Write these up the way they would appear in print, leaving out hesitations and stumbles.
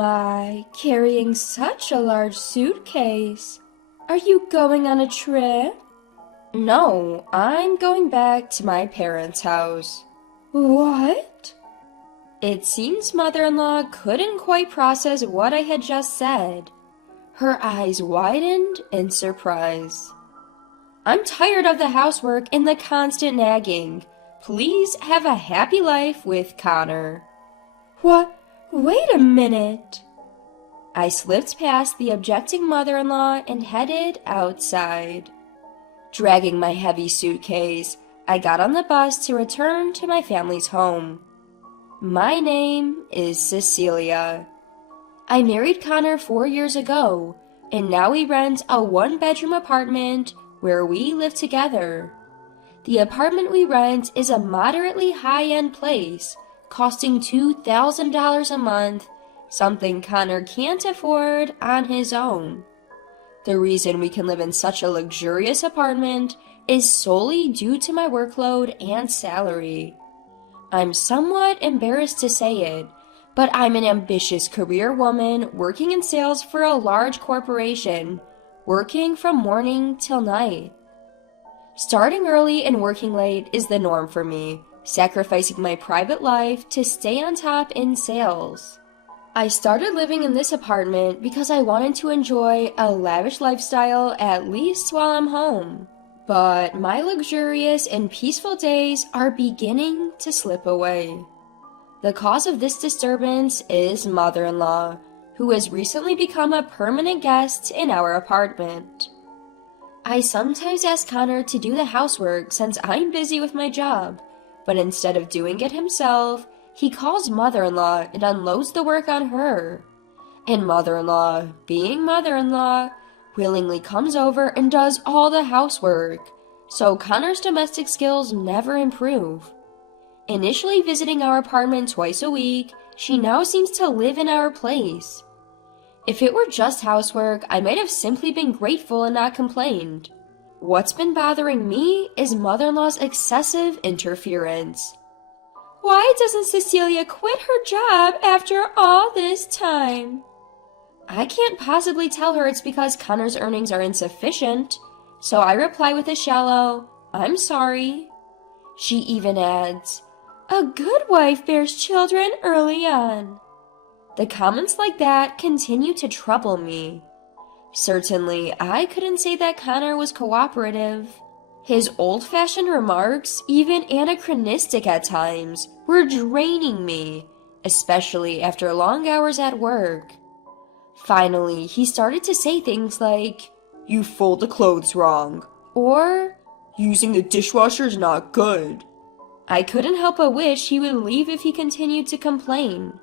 my, carrying such a large suitcase. Are you going on a trip? No, I'm going back to my parents' house. What? It seems mother-in-law couldn't quite process what I had just said. Her eyes widened in surprise. I'm tired of the housework and the constant nagging. Please have a happy life with Connor. What? Wait a minute. I slipped past the objecting mother-in-law and headed outside. Dragging my heavy suitcase, I got on the bus to return to my family's home. My name is Cecilia. I married Connor 4 years ago, and now we rent a one-bedroom apartment where we live together. The apartment we rent is a moderately high-end place, costing $2,000 a month, something Connor can't afford on his own. The reason we can live in such a luxurious apartment is solely due to my workload and salary. I'm somewhat embarrassed to say it, but I'm an ambitious career woman working in sales for a large corporation, working from morning till night. Starting early and working late is the norm for me, sacrificing my private life to stay on top in sales. I started living in this apartment because I wanted to enjoy a lavish lifestyle at least while I'm home. But my luxurious and peaceful days are beginning to slip away. The cause of this disturbance is mother-in-law, who has recently become a permanent guest in our apartment. I sometimes ask Connor to do the housework since I'm busy with my job, but instead of doing it himself, he calls mother-in-law and unloads the work on her. And mother-in-law, being mother-in-law, willingly comes over and does all the housework, so Connor's domestic skills never improve. Initially visiting our apartment twice a week, she now seems to live in our place. If it were just housework, I might have simply been grateful and not complained. What's been bothering me is mother-in-law's excessive interference. Why doesn't Cecilia quit her job after all this time? I can't possibly tell her it's because Connor's earnings are insufficient, so I reply with a shallow, "I'm sorry." She even adds, "A good wife bears children early on." The comments like that continue to trouble me. Certainly, I couldn't say that Connor was cooperative. His old-fashioned remarks, even anachronistic at times, were draining me, especially after long hours at work. Finally, he started to say things like, "You fold the clothes wrong," or "Using the dishwasher is not good." I couldn't help but wish he would leave if he continued to complain.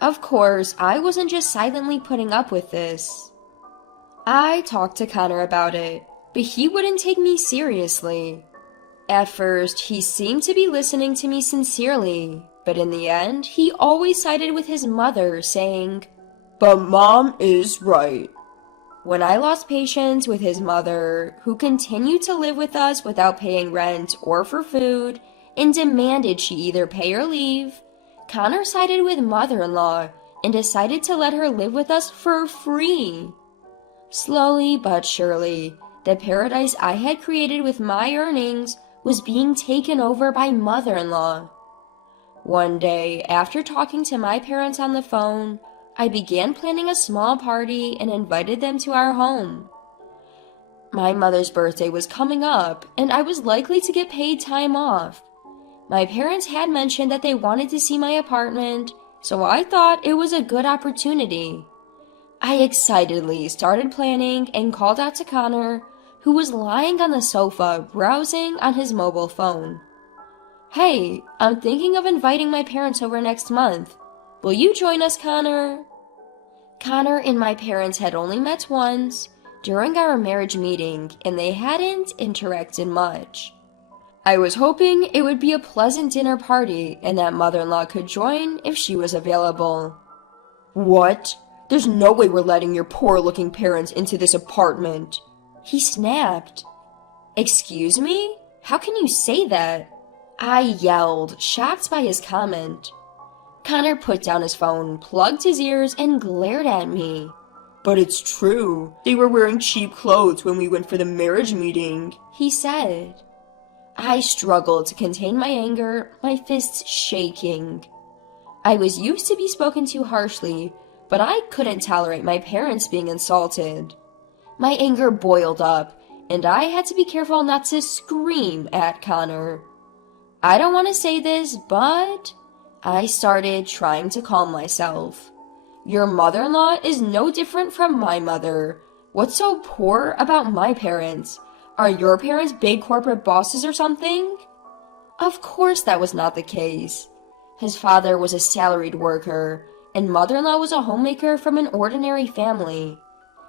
Of course, I wasn't just silently putting up with this. I talked to Connor about it, but he wouldn't take me seriously. At first, he seemed to be listening to me sincerely, but in the end, he always sided with his mother, saying, "But Mom is right." When I lost patience with his mother, who continued to live with us without paying rent or for food, and demanded she either pay or leave, Connor sided with mother-in-law and decided to let her live with us for free. Slowly but surely, the paradise I had created with my earnings was being taken over by mother-in-law. One day, after talking to my parents on the phone, I began planning a small party and invited them to our home. My mother's birthday was coming up, and I was likely to get paid time off. My parents had mentioned that they wanted to see my apartment, so I thought it was a good opportunity. I excitedly started planning and called out to Connor, who was lying on the sofa browsing on his mobile phone. "Hey, I'm thinking of inviting my parents over next month. Will you join us, Connor?" Connor and my parents had only met once, during our marriage meeting, and they hadn't interacted much. I was hoping it would be a pleasant dinner party and that mother-in-law could join if she was available. "What? There's no way we're letting your poor-looking parents into this apartment," he snapped. "Excuse me? How can you say that?" I yelled, shocked by his comment. Connor put down his phone, plugged his ears, and glared at me. But it's true. They were wearing cheap clothes when we went for the marriage meeting, he said. I struggled to contain my anger, my fists shaking. I was used to be spoken to harshly, but I couldn't tolerate my parents being insulted. My anger boiled up, and I had to be careful not to scream at Connor. I don't want to say this, but I started trying to calm myself. Your mother-in-law is no different from my mother. What's so poor about my parents? Are your parents big corporate bosses or something? Of course that was not the case. His father was a salaried worker, and mother-in-law was a homemaker from an ordinary family.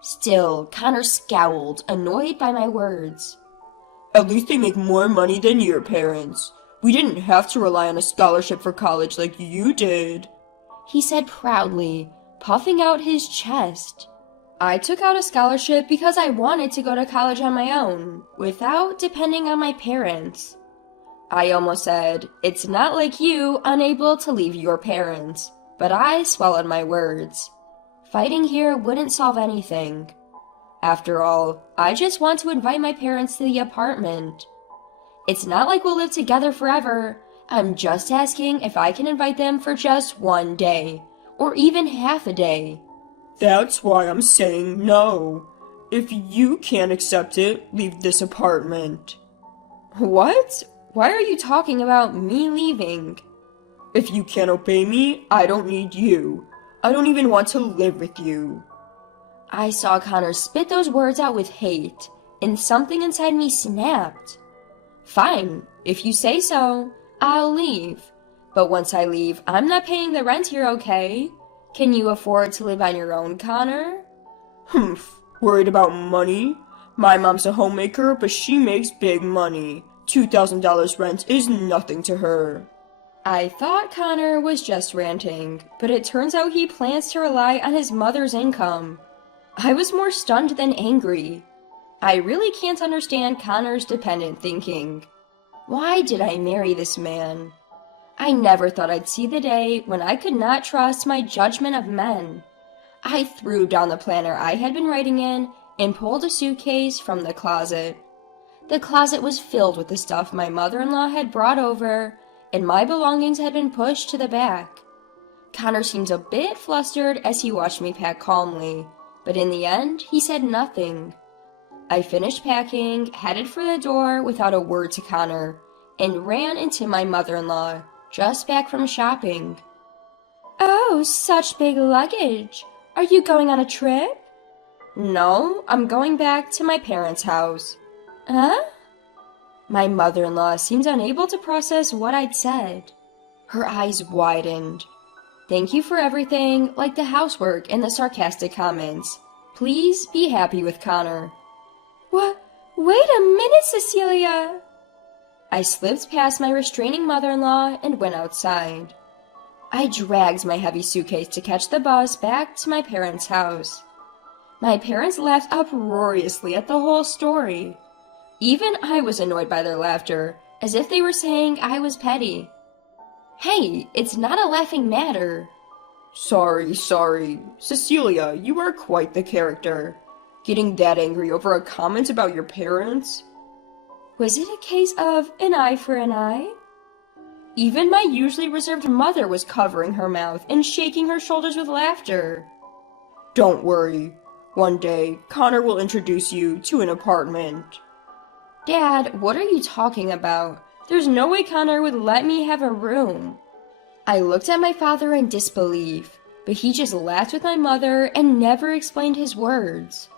Still, Connor scowled, annoyed by my words. At least they make more money than your parents. We didn't have to rely on a scholarship for college like you did, he said proudly, puffing out his chest. I took out a scholarship because I wanted to go to college on my own, without depending on my parents. I almost said, it's not like you, unable to leave your parents, but I swallowed my words. Fighting here wouldn't solve anything. After all, I just want to invite my parents to the apartment. It's not like we'll live together forever. I'm just asking if I can invite them for just one day, or even half a day. That's why I'm saying no. If you can't accept it, leave this apartment. What? Why are you talking about me leaving? If you can't obey me, I don't need you. I don't even want to live with you. I saw Connor spit those words out with hate, and something inside me snapped. Fine, if you say so, I'll leave. But once I leave, I'm not paying the rent here, okay? Can you afford to live on your own, Connor? Humph, worried about money? My mom's a homemaker, but she makes big money. $2,000 rent is nothing to her. I thought Connor was just ranting, but it turns out he plans to rely on his mother's income. I was more stunned than angry. I really can't understand Connor's dependent thinking. Why did I marry this man? I never thought I'd see the day when I could not trust my judgment of men. I threw down the planner I had been writing in and pulled a suitcase from the closet. The closet was filled with the stuff my mother-in-law had brought over, and my belongings had been pushed to the back. Connor seemed a bit flustered as he watched me pack calmly, but in the end, he said nothing. I finished packing, headed for the door without a word to Connor, and ran into my mother-in-law, just back from shopping. Oh, such big luggage. Are you going on a trip? No, I'm going back to my parents' house. Huh? My mother-in-law seemed unable to process what I'd said. Her eyes widened. Thank you for everything, like the housework and the sarcastic comments. Please be happy with Connor. What? Wait a minute, Cecilia! I slipped past my restraining mother-in-law and went outside. I dragged my heavy suitcase to catch the bus back to my parents' house. My parents laughed uproariously at the whole story. Even I was annoyed by their laughter, as if they were saying I was petty. Hey, it's not a laughing matter. Sorry. Cecilia, you are quite the character. Getting that angry over a comment about your parents? Was it a case of an eye for an eye? Even my usually reserved mother was covering her mouth and shaking her shoulders with laughter. Don't worry. One day, Connor will introduce you to an apartment. Dad, what are you talking about? There's no way Connor would let me have a room. I looked at my father in disbelief, but he just laughed with my mother and never explained his words.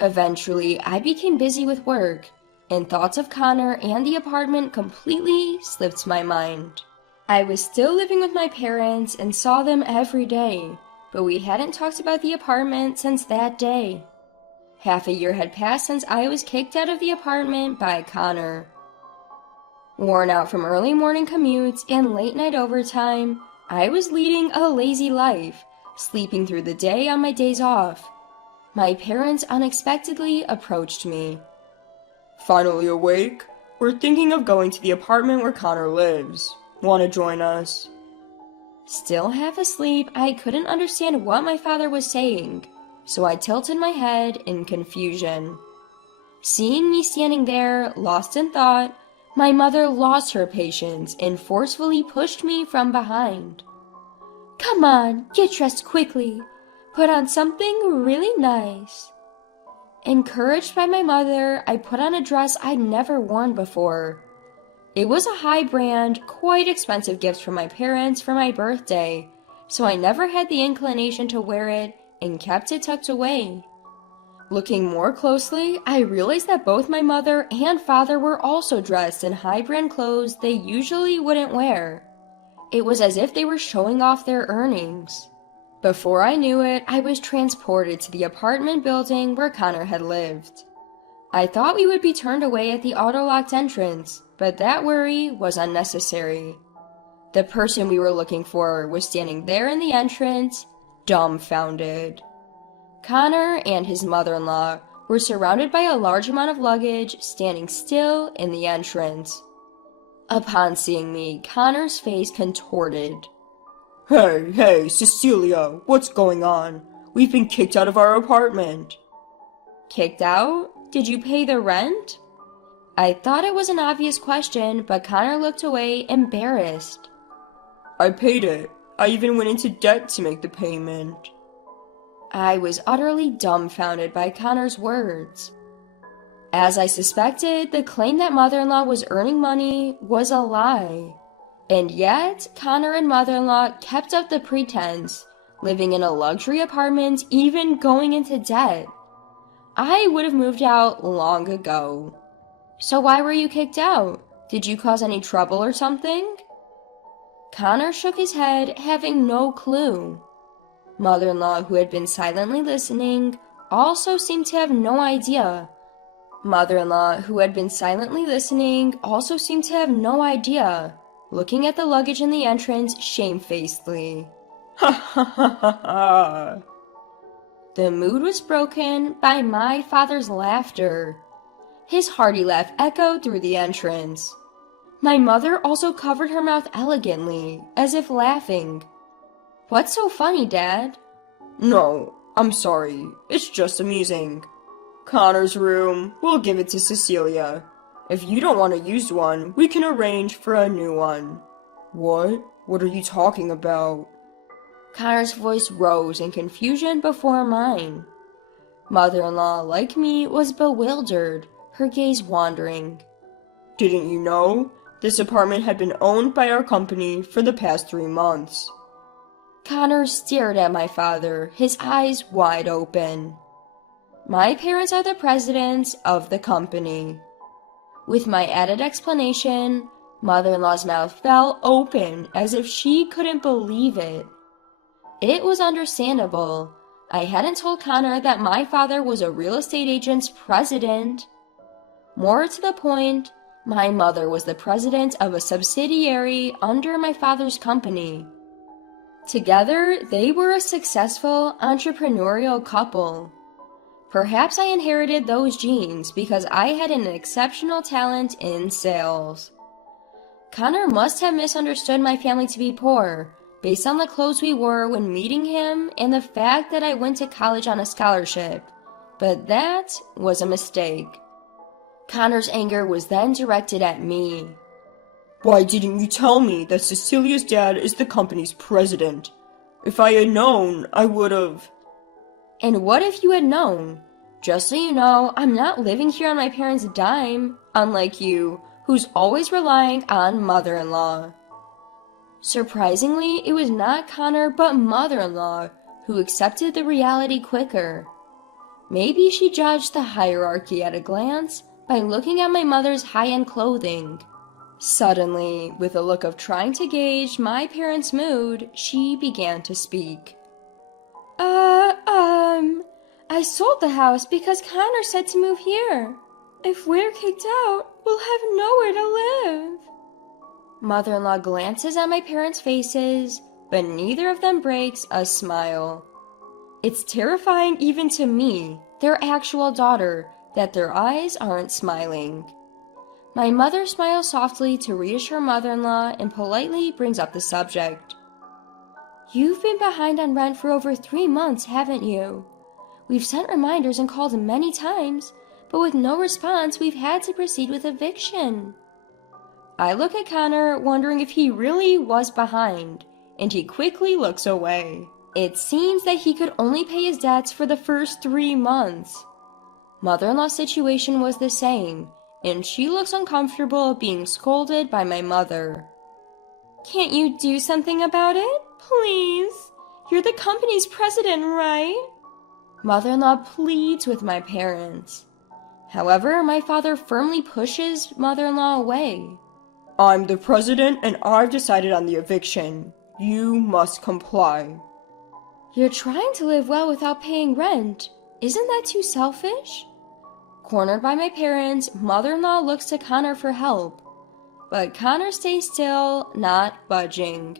Eventually, I became busy with work, and thoughts of Connor and the apartment completely slipped my mind. I was still living with my parents and saw them every day, but we hadn't talked about the apartment since that day. Half a year had passed since I was kicked out of the apartment by Connor. Worn out from early morning commutes and late night overtime, I was leading a lazy life, sleeping through the day on my days off. My parents unexpectedly approached me. Finally awake? We're thinking of going to the apartment where Connor lives. Want to join us? Still half asleep, I couldn't understand what my father was saying, so I tilted my head in confusion. Seeing me standing there, lost in thought, my mother lost her patience and forcefully pushed me from behind. "Come on, get dressed quickly. Put on something really nice." Encouraged by my mother, I put on a dress I'd never worn before. It was a high-brand, quite expensive gift from my parents for my birthday, so I never had the inclination to wear it and kept it tucked away. Looking more closely, I realized that both my mother and father were also dressed in high-brand clothes they usually wouldn't wear. It was as if they were showing off their earnings. Before I knew it, I was transported to the apartment building where Connor had lived. I thought we would be turned away at the auto-locked entrance, but that worry was unnecessary. The person we were looking for was standing there in the entrance, dumbfounded. Connor and his mother-in-law were surrounded by a large amount of luggage standing still in the entrance. Upon seeing me, Connor's face contorted. Hey, Cecilia, what's going on? We've been kicked out of our apartment." "Kicked out? Did you pay the rent?" I thought it was an obvious question, but Connor looked away, embarrassed. "I paid it. I even went into debt to make the payment." I was utterly dumbfounded by Connor's words. As I suspected, the claim that mother-in-law was earning money was a lie. And yet, Connor and mother-in-law kept up the pretense, living in a luxury apartment, even going into debt. I would have moved out long ago. "So why were you kicked out? Did you cause any trouble or something?" Connor shook his head, having no clue. Mother-in-law, who had been silently listening, also seemed to have no idea. Looking at the luggage in the entrance shamefacedly. Ha ha ha ha ha. The mood was broken by my father's laughter. His hearty laugh echoed through the entrance. My mother also covered her mouth elegantly, as if laughing. "What's so funny, Dad?" No, I'm sorry. It's just amusing. Connor's room, we'll give it to Cecilia. If you don't want to use one, we can arrange for a new one. What? What are you talking about? Connor's voice rose in confusion before mine. Mother-in-law, like me, was bewildered, her gaze wandering. Didn't you know? This apartment had been owned by our company for the past 3 months. Connor stared at my father, his eyes wide open. My parents are the presidents of the company. With my added explanation, mother-in-law's mouth fell open as if she couldn't believe it. It was understandable. I hadn't told Connor that my father was a real estate agent's president. More to the point, my mother was the president of a subsidiary under my father's company. Together, they were a successful entrepreneurial couple. Perhaps I inherited those genes because I had an exceptional talent in sales. Connor must have misunderstood my family to be poor, based on the clothes we wore when meeting him and the fact that I went to college on a scholarship, but that was a mistake. Connor's anger was then directed at me. Why didn't you tell me that Cecilia's dad is the company's president? If I had known, I would've... And what if you had known? Just so you know, I'm not living here on my parents' dime, unlike you, who's always relying on mother-in-law. Surprisingly, it was not Connor but mother-in-law who accepted the reality quicker. Maybe she judged the hierarchy at a glance by looking at my mother's high-end clothing. Suddenly, with a look of trying to gauge my parents' mood, she began to speak. I sold the house because Connor said to move here. If we're kicked out, we'll have nowhere to live." Mother-in-law glances at my parents' faces, but neither of them breaks a smile. It's terrifying even to me, their actual daughter, that their eyes aren't smiling. My mother smiles softly to reassure mother-in-law and politely brings up the subject. You've been behind on rent for over 3 months, haven't you? We've sent reminders and called many times, but with no response, we've had to proceed with eviction. I look at Connor, wondering if he really was behind, and he quickly looks away. It seems that he could only pay his debts for the first 3 months. Mother-in-law's situation was the same, and she looks uncomfortable being scolded by my mother. Can't you do something about it? Please? You're the company's president, right? Mother-in-law pleads with my parents. However, my father firmly pushes mother-in-law away. I'm the president and I've decided on the eviction. You must comply. You're trying to live well without paying rent. Isn't that too selfish? Cornered by my parents, mother-in-law looks to Connor for help. But Connor stays still, not budging.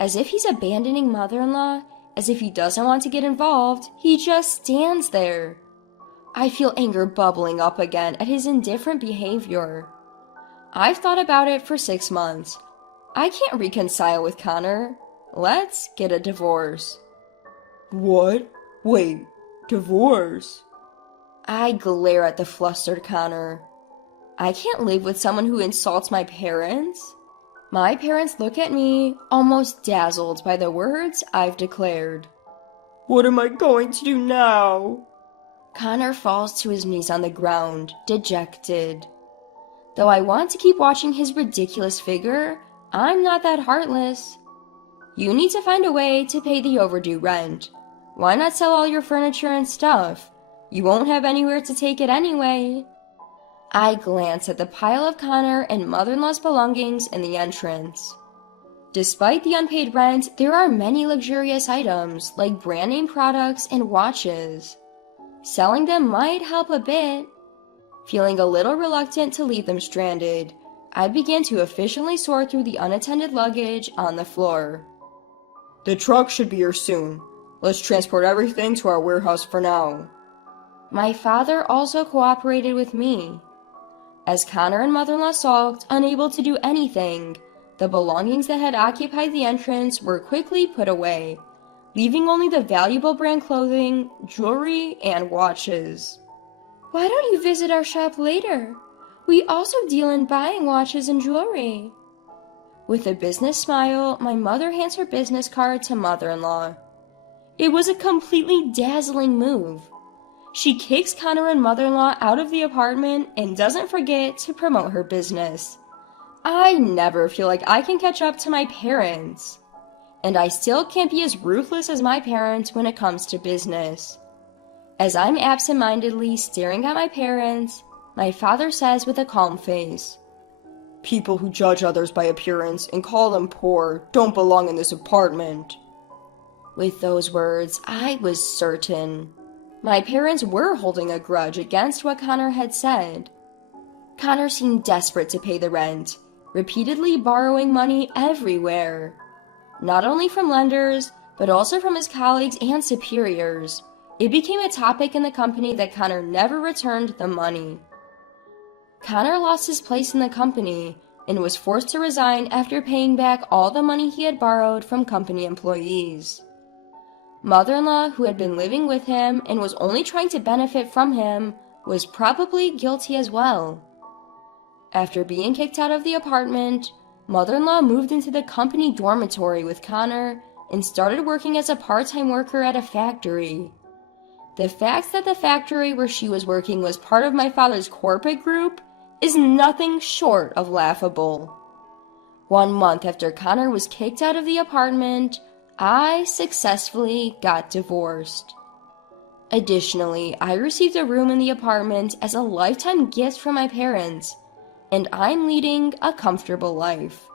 As if he's abandoning mother-in-law, as if he doesn't want to get involved, he just stands there. I feel anger bubbling up again at his indifferent behavior. I've thought about it for 6 months. I can't reconcile with Connor. Let's get a divorce. What? Wait, divorce? I glare at the flustered Connor. I can't live with someone who insults my parents. My parents look at me, almost dazzled by the words I've declared. What am I going to do now? Connor falls to his knees on the ground, dejected. Though I want to keep watching his ridiculous figure, I'm not that heartless. You need to find a way to pay the overdue rent. Why not sell all your furniture and stuff? You won't have anywhere to take it anyway. I glance at the pile of Connor and mother-in-law's belongings in the entrance. Despite the unpaid rent, there are many luxurious items like brand name products and watches. Selling them might help a bit. Feeling a little reluctant to leave them stranded, I began to efficiently sort through the unattended luggage on the floor. The truck should be here soon. Let's transport everything to our warehouse for now. My father also cooperated with me. As Connor and mother-in-law sulked, unable to do anything, the belongings that had occupied the entrance were quickly put away, leaving only the valuable brand clothing, jewelry, and watches. Why don't you visit our shop later? We also deal in buying watches and jewelry. With a business smile, my mother hands her business card to mother-in-law. It was a completely dazzling move. She kicks Connor and mother-in-law out of the apartment and doesn't forget to promote her business. I never feel like I can catch up to my parents. And I still can't be as ruthless as my parents when it comes to business. As I'm absent-mindedly staring at my parents, my father says with a calm face, People who judge others by appearance and call them poor don't belong in this apartment. With those words, I was certain. My parents were holding a grudge against what Connor had said. Connor seemed desperate to pay the rent, repeatedly borrowing money everywhere. Not only from lenders, but also from his colleagues and superiors. It became a topic in the company that Connor never returned the money. Connor lost his place in the company and was forced to resign after paying back all the money he had borrowed from company employees. Mother-in-law, who had been living with him and was only trying to benefit from him, was probably guilty as well. After being kicked out of the apartment, mother-in-law moved into the company dormitory with Connor and started working as a part-time worker at a factory. The fact that the factory where she was working was part of my father's corporate group is nothing short of laughable. 1 month after Connor was kicked out of the apartment, I successfully got divorced. Additionally, I received a room in the apartment as a lifetime gift from my parents, and I'm leading a comfortable life.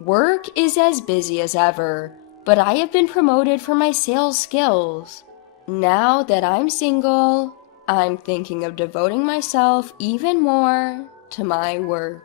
Work is as busy as ever, but I have been promoted for my sales skills. Now that I'm single, I'm thinking of devoting myself even more to my work.